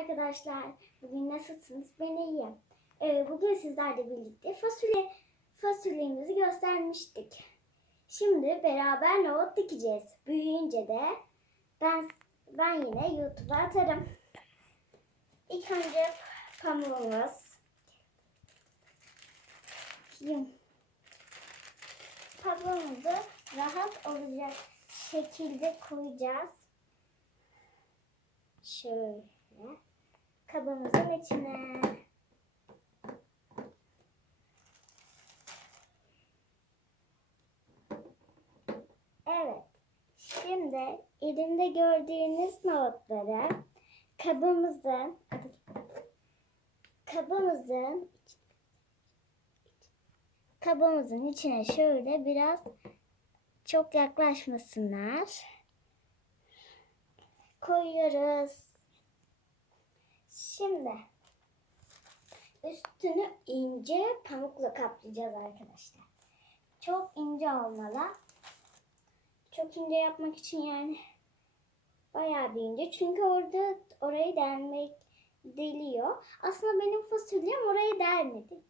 arkadaşlar. Bugün nasılsınız? Ben iyiyim. Ee, bugün sizlerle birlikte fasulye fasulyemizi göstermiştik. Şimdi beraber nohut dikeceğiz. Büyüyünce de ben ben yine YouTube'a atarım. İlk önce pamuğumuz. Pamuğumuzu rahat olacak şekilde koyacağız. Şöyle kabımızın içine. Evet. Şimdi elimde gördüğünüz nohutları kabımızın kabımızın kabımızın içine şöyle biraz çok yaklaşmasınlar koyuyoruz. Şimdi üstünü ince pamukla kaplayacağız arkadaşlar. Çok ince olmalı. Çok ince yapmak için yani bayağı bir ince. Çünkü orada orayı delmek deliyor. Aslında benim fasulyem orayı delmedi.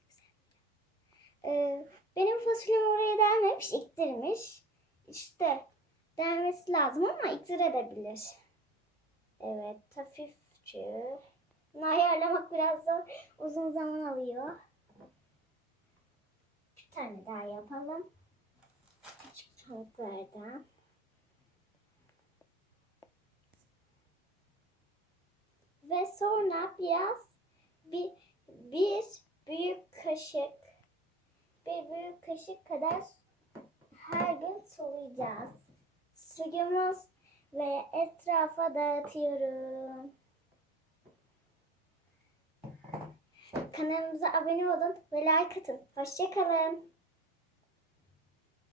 Ee, benim fasulyem orayı delmemiş, iktirmiş. İşte delmesi lazım ama iktirebilir. Evet, hafifçe. Bunu ayarlamak biraz zor, uzun zaman alıyor. Bir tane daha yapalım. Küçük çubuklardan. Ve sonra biraz bir, bir büyük kaşık bir büyük kaşık kadar her gün sulayacağız. Suyumuz ve etrafa dağıtıyorum. Kanalımıza abone olun ve like atın. Hoşçakalın.